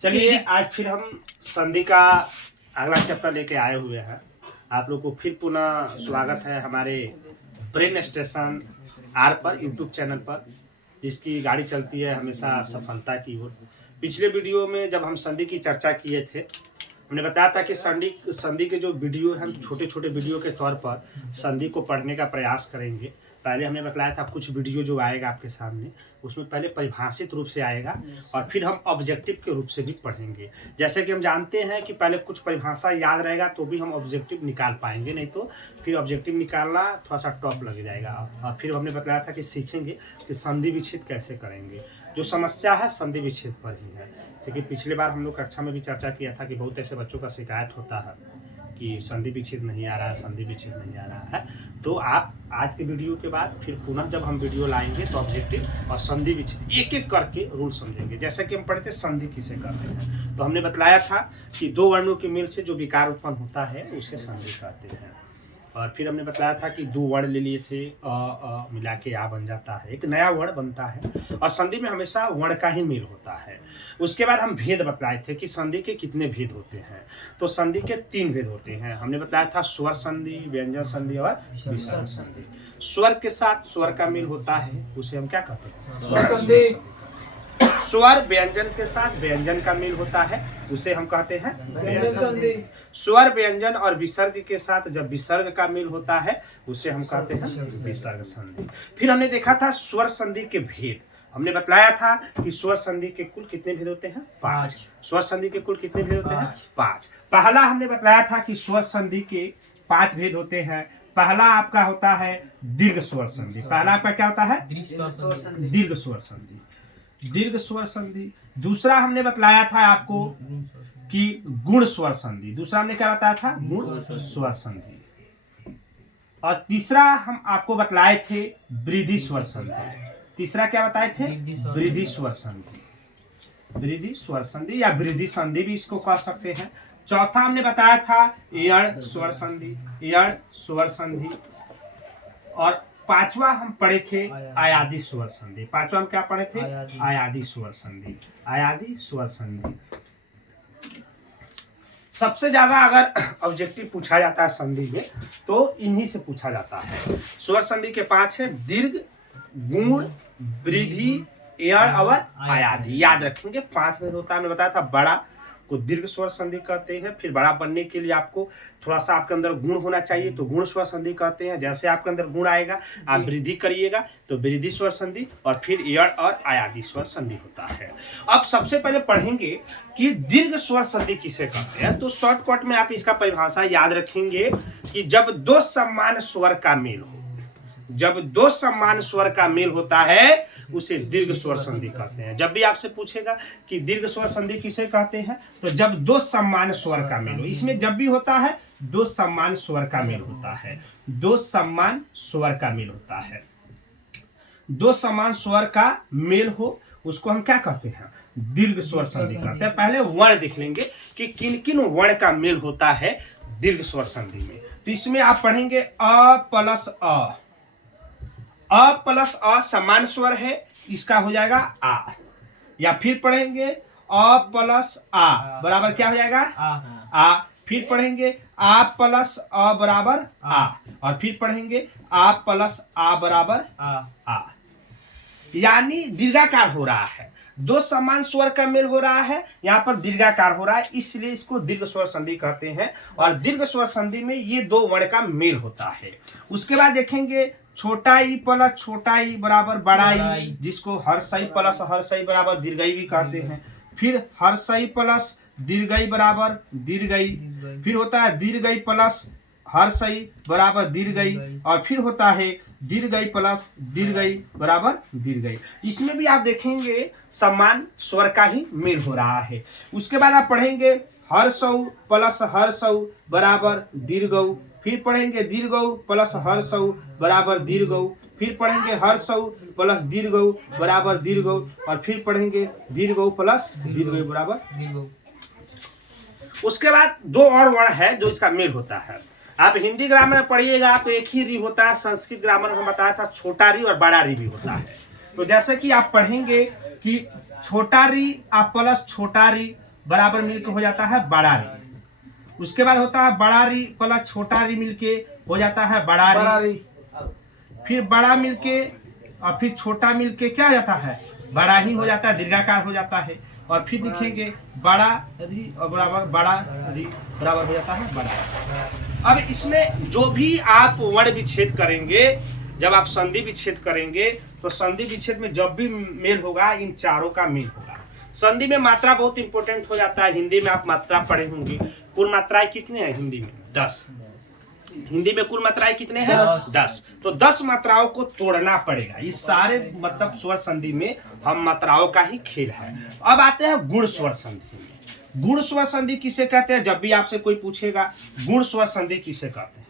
चलिए आज फिर हम संधि का अगला चैप्टर लेके आए हुए हैं। आप लोग को फिर पुनः स्वागत है हमारे ब्रेन स्टेशन आर पर यूट्यूब चैनल पर, जिसकी गाड़ी चलती है हमेशा सफलता की ओर। पिछले वीडियो में जब हम संधि की चर्चा किए थे, हमने बताया था कि संधि के जो वीडियो हम छोटे छोटे वीडियो के तौर पर संधि को पढ़ने का प्रयास करेंगे। पहले हमने बताया था कुछ वीडियो जो आएगा आपके सामने, उसमें पहले परिभाषित रूप से आएगा और फिर हम ऑब्जेक्टिव के रूप से भी पढ़ेंगे। जैसे कि हम जानते हैं कि पहले कुछ परिभाषा याद रहेगा तो भी हम ऑब्जेक्टिव निकाल पाएंगे, नहीं तो फिर ऑब्जेक्टिव निकालना थोड़ा सा टफ लग जाएगा। और फिर हमने बताया था कि सीखेंगे कि संधि विच्छेद कैसे करेंगे। जो समस्या है संधि विच्छेद पर ही है, क्योंकि पिछले बार हम लोग कक्षा में भी चर्चा किया था कि बहुत ऐसे बच्चों का शिकायत होता है कि संधि विच्छेद नहीं आ रहा है, संधि विच्छेद नहीं आ रहा है। तो आप आज के वीडियो के बाद फिर पुनः जब हम वीडियो लाएंगे तो ऑब्जेक्टिव और संधि विच्छेद एक एक करके रूल समझेंगे। जैसे कि हम पढ़े थे संधि किसे कहते हैं, तो हमने बतलाया था कि दो वर्णों के मेल से जो विकार उत्पन्न होता है उसे संधि कहते हैं। और फिर हमने बताया था कि दो वर्ण ले लिए थे, मिला के आ बन जाता है, एक नया वर्ण बनता है और संधि में हमेशा वर्ण का ही मेल होता है। उसके बाद हम भेद बतलाए थे कि संधि के कितने भेद होते हैं। तो संधि के 3 भेद होते हैं। हमने बताया था स्वर संधि, व्यंजन संधि और विसर्ग संधि। स्वर के साथ स्वर का मेल होता है, उसे हम क्या कहते हैं? स्वर संधि। स्वर व्यंजन के साथ व्यंजन का मेल होता है, उसे हम कहते हैं व्यंजन संधि। स्वर व्यंजन और विसर्ग के साथ जब विसर्ग का मेल होता है उसे हम कहते हैं विसर्ग संधि। फिर हमने देखा था स्वर संधि के भेद। हमने बतलाया था कि स्वर संधि के कुल कितने भेद होते हैं? 5। स्वर संधि के कुल कितने भेद होते हैं? 5। पहला हमने बतलाया था कि स्वर संधि के 5 भेद होते हैं। पहला आपका होता है दीर्घ स्वर संधि। पहला आपका क्या होता है? दीर्घ स्वर संधि। दीर्घ स्वर संधि। दूसरा हमने बतलाया था आपको कि गुण स्वर संधि। दूसरा हमने क्या बताया था? गुण स्वर संधि। और तीसरा हम आपको बतलाए थे वृद्धि स्वर संधि। तीसरा क्या बताए थे? वृद्धि स्वर संधि। वृद्धि स्वर संधि या वृद्धि संधि भी इसको कह सकते हैं। चौथा हमने बताया था यण स्वर संधि, यण स्वर संधि। और पांचवा हम पढ़े थे आयादी स्वर संधि। पांचवा हम क्या पढ़े थे? आयादी स्वर संधि। आयादी स्वर संधि। सबसे ज्यादा अगर ऑब्जेक्टिव पूछा जाता है संधि में तो इन्हीं से पूछा जाता है। स्वर संधि के 5 है, दीर्घ, गुण, वृद्धि, यण और आयादी। याद रखेंगे 5 में होता है। हमने बताया था बड़ा को दीर्घ स्वर संधि कहते हैं। फिर बड़ा बनने के लिए आपको थोड़ा सा आपके अंदर गुण होना चाहिए तो गुण स्वर संधि कहते हैं। जैसे आपके अंदर गुण आएगा आप वृद्धि करिएगा तो वृद्धि स्वर संधि, और फिर यण और आयादी स्वर संधि होता है। अब सबसे पहले पढ़ेंगे कि दीर्घ स्वर संधि किसे कहते हैं। तो शॉर्टकट में आप इसका परिभाषा याद रखेंगे कि जब दो समान स्वर का मेल हो, जब दो समान स्वर का मेल होता है उसे दीर्घ स्वर संधि कहते हैं। जब भी आपसे पूछेगा कि दीर्घ स्वर संधि किसे कहते हैं तो जब दो समान स्वर का मेल हो, इसमें जब भी होता है दो समान स्वर का मेल होता है। दो समान स्वर का मेल होता है। दो समान स्वर का मेल हो उसको हम क्या कहते हैं? दीर्घ स्वर संधि कहते हैं। पहले वर्ण देख लेंगे कि किन किन वर्ण का मेल होता है दीर्घ स्वर संधि में। तो इसमें आप पढ़ेंगे अ प्लस अ। अ प्लस अ समान स्वर है, इसका हो जाएगा आ। या फिर पढ़ेंगे अ प्लस आ बराबर क्या हो जाएगा? आ। फिर पढ़ेंगे आ प्लस अ बराबर आ। और फिर पढ़ेंगे आ प्लस आ बराबर आ। यानी दीर्घाकार हो रहा है, दो समान स्वर का मेल हो रहा है, यहाँ पर दीर्घाकार हो रहा है, इसलिए इसको दीर्घ स्वर संधि कहते हैं। और दीर्घ स्वर संधि में ये दो वर्ण का मेल होता है। उसके बाद देखेंगे छोटा ई प्लस छोटा ई बराबर बड़ा ई, जिसको हर्षई प्लस हर्षई बराबर दीर्घई भी कहते हैं। फिर हर्षई प्लस दीर्घई बराबर दीर्घई। फिर होता है दीर्घई प्लस हर्षई बराबर दीर्घई। और फिर होता है दीर्घई प्लस दीर्घई बराबर दीर्घई। इसमें भी आप देखेंगे समान स्वर का ही मेल हो रहा है। उसके बाद आप पढ़ेंगे हर्षौ प्लस हर्षौ बराबर दीर्घौ। फिर पढ़ेंगे दीर्घौ प्लस हर्षौ बराबर दीर्घौ। फिर पढ़ेंगे हर्षौ प्लस दीर्घौ बराबर दीर्घौ। और फिर पढ़ेंगे दीर्घौ प्लस दीर्घौ बराबर दीर्घौ। उसके बाद दो और वर्ण है जो इसका मेल होता है। आप हिंदी ग्रामर में पढ़िएगा तो एक ही री होता है, संस्कृत ग्रामर में बताया था छोटा री और बड़ा री भी होता है। तो जैसे कि आप पढ़ेंगे कि छोटा री प्लस छोटा री बराबर मिलके हो जाता है बड़ा री। उसके बाद होता है बड़ा री प्लस छोटा री मिलके हो जाता है बड़ा री। फिर बड़ा मिलके और फिर छोटा मिलके क्या हो जाता है, बड़ा ही हो जाता है, दीर्घाकार हो जाता है। और फिर लिखेंगे बड़ा री और बराबर बड़ा री बराबर हो जाता है बड़ा। अब इसमें जो भी आप वर्ण विच्छेद करेंगे, जब आप संधि विच्छेद करेंगे तो संधि विच्छेद में जब भी मेल होगा इन चारों का मेल होगा। संधि में मात्रा बहुत इंपॉर्टेंट हो जाता है। हिंदी में आप मात्रा पढ़े होंगे। कुल मात्राएं कितने हैं हिंदी में? 10। हिंदी में कुल मात्राएं कितने हैं? 10। तो 10 मात्राओं को तोड़ना पड़ेगा। इस सारे मतलब स्वर संधि में हम मात्राओं का ही खेल है। अब आते हैं गुण स्वर संधि में। गुण स्वर संधि किसे कहते हैं? जब भी आपसे कोई पूछेगा गुण स्वर संधि किसे कहते हैं,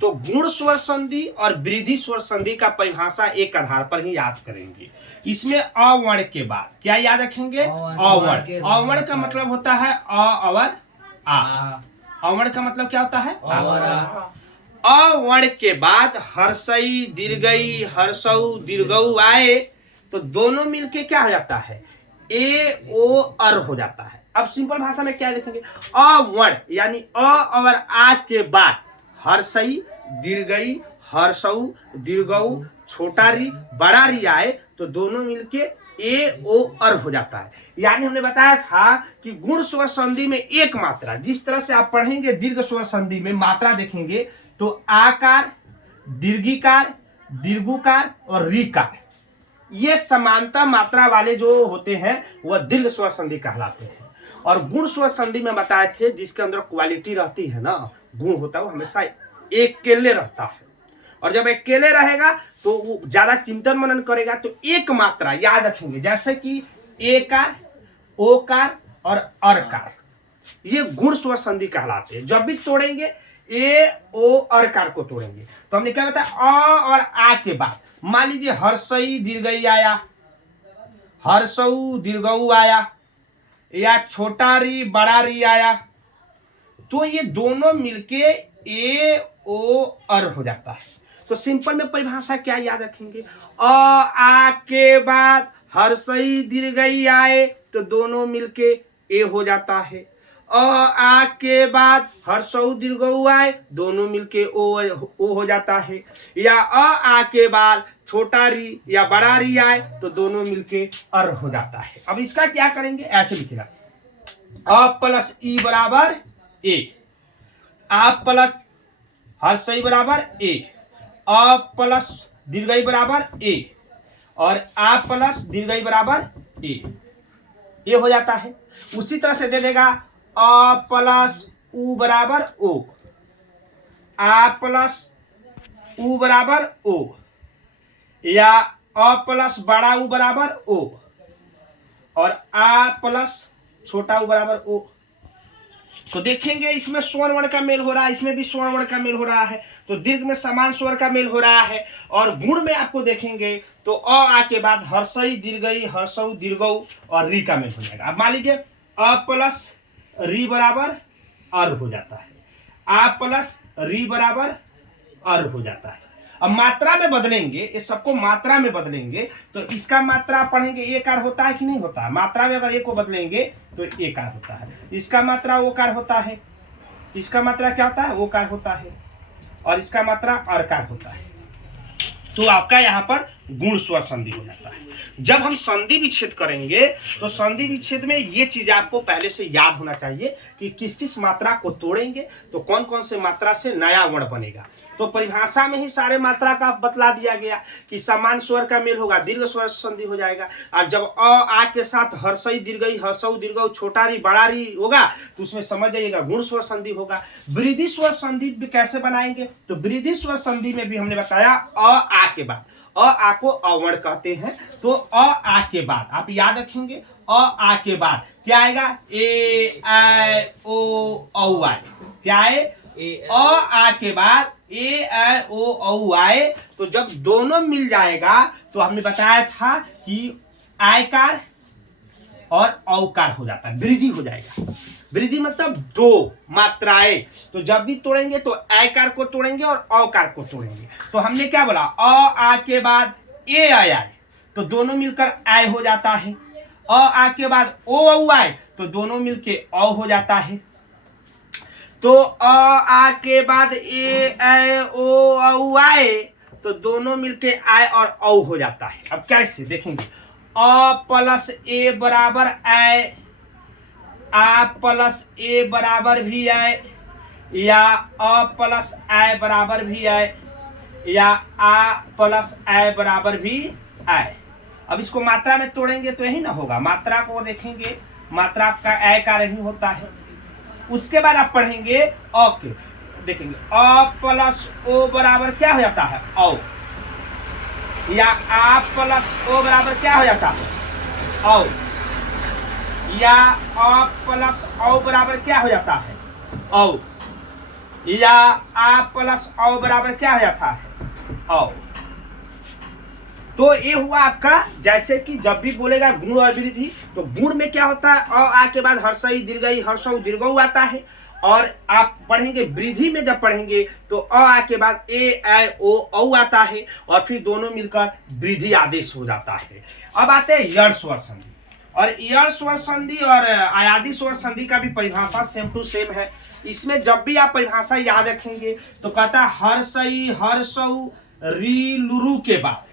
तो गुण स्वर संधि और वृद्धि स्वर संधि का परिभाषा एक आधार पर ही याद करेंगे। इसमें अवर्ण के बाद क्या याद रखेंगे? अवर्ण। अवर्ण का मतलब होता है अ और आ। अवर्ण का मतलब क्या होता है? अवर्ण के बाद हर्षई दीर्घई हर्षऊ दीर्घऊ आए तो दोनों मिलके क्या हो जाता है? ए ओ अर हो जाता है। अब सिंपल भाषा में क्या लिखेंगे? अवर्ण यानी अ और आ के बाद हर्षई दीर्घई हर्षऊ दीर्घऊ छोटा री बड़ा री आए तो दोनों मिलके ए ओ अर हो जाता है। यानी हमने बताया था कि गुण स्वर संधि में एक मात्रा, जिस तरह से आप पढ़ेंगे दीर्घ स्वर संधि में मात्रा देखेंगे तो आकार, दीर्घिकार, दीर्घुकार और रीकार, ये समानता मात्रा वाले जो होते हैं वह दीर्घ स्वर संधि कहलाते हैं। और गुण स्वर संधि में बताए थे जिसके अंदर क्वालिटी रहती है ना, गुण होता है वो हमेशा अकेले रहता है। और जब अकेले रहेगा तो वो ज्यादा चिंतन मनन करेगा तो एक मात्रा याद रखेंगे, जैसे कि एकार, ओकार और अरकार, ये गुण स्वर संधि कहलाते हैं। जब भी तोड़ेंगे ए ओ अरकार को तोड़ेंगे तो हमने क्या बताया? अ और आ के बाद मान लीजिए हर्षई दीर्घई आया, हर्षऊ दीर्घऊ आया, या छोटा री बड़ा री आया, तो ये दोनों मिलके ए ओ अर हो जाता है। तो सिंपल में परिभाषा क्या याद रखेंगे? अ आ के बाद हर्षई दीर्घई आए तो दोनों मिलके ए हो जाता है। अ आ के बाद हर्षऊ दीर्घऊ आए दोनों मिलके ओ हो जाता है। या अ आ के बाद छोटा री या बड़ा री आए तो दोनों मिलके अर हो जाता है। अब इसका क्या करेंगे? ऐसे लिखेगा अ प्लस ई बराबर ए, आ प्लस हर्षई बराबर ए, अ प्लस दीर्घई बराबर ए और आ प्लस दीर्घई बराबर ए, ये हो जाता है। उसी तरह से दे देगा अ प्लस उ बराबर ओ, आ प्लस उ बराबर ओ, या अ प्लस बड़ा उ बराबर ओ और आ प्लस छोटा उ बराबर ओ। तो देखेंगे इसमें स्वर्ण वर्ण का मेल हो रहा है, इसमें भी स्वर्ण वर्ण का मेल हो रहा है, तो दीर्घ में समान स्वर का मेल हो रहा है। और गुण में आपको देखेंगे तो अ आ के बाद हर्षई दीर्घई हर्षऊ दीर्घऊ और री का मेल हो जाएगा। अब मान लीजिए अ प्लस री बराबर अर हो जाता है, आ प्लस री बराबर अर हो जाता है। अब मात्रा में बदलेंगे, इस सबको मात्रा में बदलेंगे तो इसका मात्रा पढ़ेंगे एकार होता है कि नहीं होता है? मात्रा में अगर एक को बदलेंगे तो एकार होता है। इसका मात्रा ओकार होता है, इसका मात्रा क्या होता है? ओकार होता है और इसका मात्रा अरकार होता है। तो आपका यहाँ पर गुण स्वर संधि हो जाता है। जब हम संधि विच्छेद करेंगे तो संधि विच्छेद में ये चीज आपको पहले से याद होना चाहिए कि किस किस मात्रा को तोड़ेंगे तो कौन कौन से मात्रा से नया वर्ण बनेगा। तो परिभाषा में ही सारे मात्रा का बतला दिया गया कि समान स्वर का मेल होगा, दीर्घ स्वर संधि हो जाएगा। और जब अ आ के साथ हर्षई दीर्घई हर्षऊ दीर्घऊ छोटा री बड़ा री होगा तो उसमें समझ जाइएगा गुण स्वर संधि होगा। वृद्धि स्वर संधि भी कैसे बनाएंगे? तो वृद्धि स्वर संधि में भी हमने बताया अ आ के बाद, अ आ को अवर्ण कहते हैं, तो अ आ के बाद आप याद रखेंगे अ आ के बाद क्या आएगा? ए आई ओ औ आए। क्या है? अ आ के बाद ए आई ओ औ आए तो जब दोनों मिल जाएगा तो हमने बताया था कि आयकार और औकार हो जाता है, वृद्धि हो जाएगा। वृद्धि मतलब दो मात्राएं, तो जब भी तोड़ेंगे तो आयकार को तोड़ेंगे और औकार को तोड़ेंगे। तो हमने क्या बोला? अ आ के बाद ए आए तो दोनों मिलकर आय हो जाता है। आ के बाद ओ आए तो दोनों मिलके औ हो जाता है। तो आ के बाद ए ओ आए तो दोनों मिलके आए और औ हो जाता है। अब कैसे देखेंगे, अ प्लस ए बराबर आए, आ प्लस ए बराबर भी आए, या अ प्लस आए बराबर भी आए, या आ प्लस आए बराबर भी आए। अब इसको मात्रा में तोड़ेंगे तो यही ना होगा। मात्रा को देखेंगे, मात्रा का ए का नहीं होता है। उसके बाद आप पढ़ेंगे अ के, देखेंगे अ प्लस ओ बराबर क्या हो जाता है, औ, या आ प्लस ओ बराबर क्या हो जाता है, औ, या अ प्लस औ बराबर क्या हो जाता है, औ, या आ प्लस औ बराबर क्या हो जाता है, औ। तो ये हुआ आपका, जैसे कि जब भी बोलेगा गुण और वृद्धि, तो गुण में क्या होता है, अ आ के बाद हर्षई दीर्घई हर्षौ दीर्घौ आता है। और आप पढ़ेंगे वृद्धि में, जब पढ़ेंगे तो अ आ के बाद ए ओ औ आता है और फिर दोनों मिलकर वृद्धि आदेश हो जाता है। अब आते हैं यण स्वर संधि। और यण स्वर संधि और आयादी स्वर संधि का भी परिभाषा सेम टू सेम है। इसमें जब भी आप परिभाषा याद रखेंगे तो कहता है हर्षई हर्षौ री लुरु के बाद,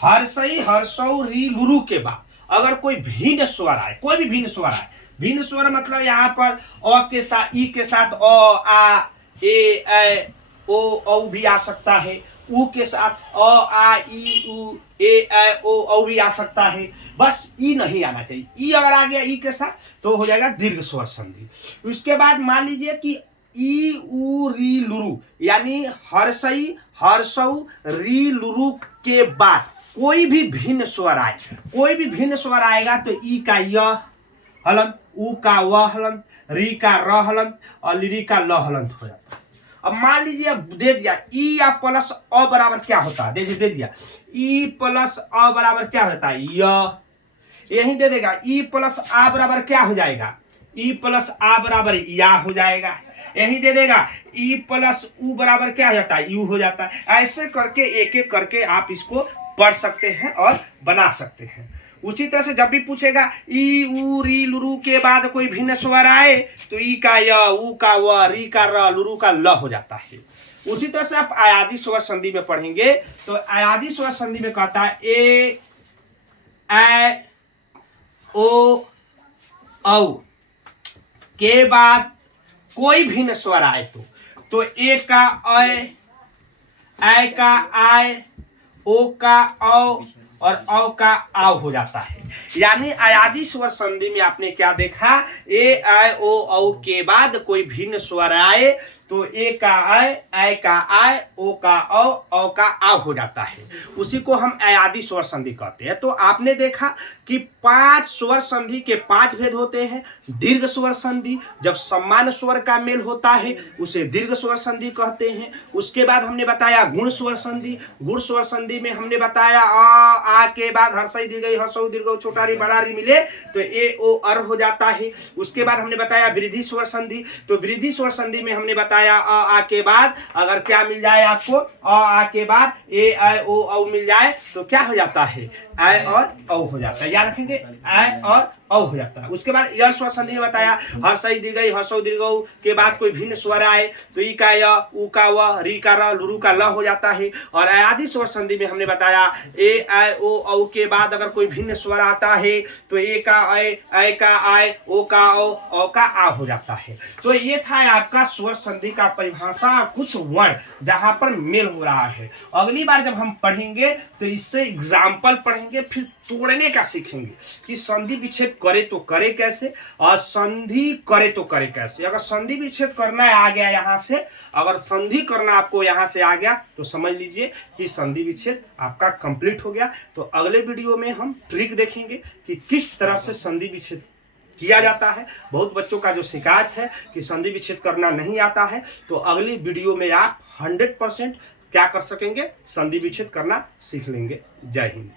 हर्षई हर्षौ री लुरु के बाद अगर कोई भिन्न स्वर आए, कोई भी भिन्न स्वर आए, भिन्न स्वर मतलब यहाँ पर अ के साथ ई के साथ अ आ ए ओ औ भी आ सकता है, उ के साथ अ आ ई उ ए ओ औ भी आ सकता है, बस ई नहीं आना चाहिए। ई अगर आ गया ई के साथ तो हो जाएगा दीर्घ स्वर संधि। उसके बाद मान लीजिए कि ई उ री लुरु, यानी हर्षई हर्षौ री लुरु के बाद कोई भी भिन्न स्वर आए, कोई भी भिन्न स्वर आएगा तो ई का य हलंत, उ का व हलंत, री का र हलंत और लिरी का ल हलंत हो जाता है। अब मान लीजिए दे दिया ई या प्लस अ बराबर क्या होता है, दे दिया ई प्लस अ बराबर क्या होता है, य। यही दे देगा ई प्लस आ बराबर क्या हो जाएगा, ई प्लस आ बराबर या हो जाएगा। यही दे देगा ई प्लस उ बराबर क्या हो जाता है, यू हो जाता है। ऐसे करके एक एक करके आप इसको पढ़ सकते हैं और बना सकते हैं। उसी तरह से जब भी पूछेगा ई उ री लुरु के बाद कोई भिन्न स्वर आए तो ई का य, उ का व, री का र, लुरु का ल हो जाता है। उसी तरह से आप आयादी स्वर संधि में पढ़ेंगे तो आयादी स्वर संधि में कहता है ए ओ औ के बाद कोई भिन्न स्वर आए तो ए का ऐ का आय, ओ का औ और औ का आव हो जाता है। यानी आयादी स्वर संधि में आपने क्या देखा, ए ऐ ओ औ के बाद कोई भिन्न स्वर आए तो ए का ऐ का आय, ओ का औ का आव हो जाता है। उसी को हम आयादी स्वर संधि कहते हैं। तो आपने देखा कि 5 स्वर संधि के 5 भेद होते हैं। दीर्घ स्वर संधि, जब सामान्य स्वर का मेल होता है उसे दीर्घ स्वर संधि कहते हैं। उसके बाद हमने बताया गुण स्वर संधि। गुण स्वर संधि में हमने बताया आ के बाद हर्षई दीर्घई हर्षौ दीर्घौ छोटा री बड़ा री मिले तो ए ओ अर हो जाता है। उसके बाद हमने बताया वृद्धि स्वर संधि। तो वृद्धि स्वर संधि में हमने बताया आ के बाद अगर क्या मिल जाए आपको, आ के बाद ए ऐ ओ औ मिल जाए तो क्या हो जाता है, ऐ और औ हो जाता है। याद रखेंगे, ऐ और औ हो जाता है। उसके बाद यण स्वर संधि में बताया हर्षई दीर्घई हर्षौ दीर्घौ के बाद कोई भिन्न स्वर आए तो ई का य, उ का व, री का र, लुरु का ल हो जाता है। और आयादी स्वर संधि में हमने बताया ए ऐ ओ औ के बाद अगर कोई भिन्न स्वर आता है तो ए का ऐ का आय, ओ का औ का आ हो जाता है। तो ये था आपका स्वर संधि का परिभाषा, कुछ वर्ण जहां पर मेल हो रहा है। अगली बार जब हम पढ़ेंगे तो इससे एग्जाम्पल पढ़ेंगे, फिर तोड़ने का सीखेंगे कि संधि विच्छेद करे तो करे कैसे और संधि करे तो करे कैसे। अगर संधि विच्छेद करना आ गया यहाँ से, अगर संधि करना आपको यहाँ से आ गया तो समझ लीजिए कि संधि विच्छेद आपका कंप्लीट हो गया। तो अगले वीडियो में हम ट्रिक देखेंगे कि किस तरह से संधि विच्छेद किया जाता है। बहुत बच्चों का जो शिकायत है कि संधि विच्छेद करना नहीं आता है, तो अगली वीडियो में आप 100% क्या कर सकेंगे, संधि विच्छेद करना सीख लेंगे। जय हिंद।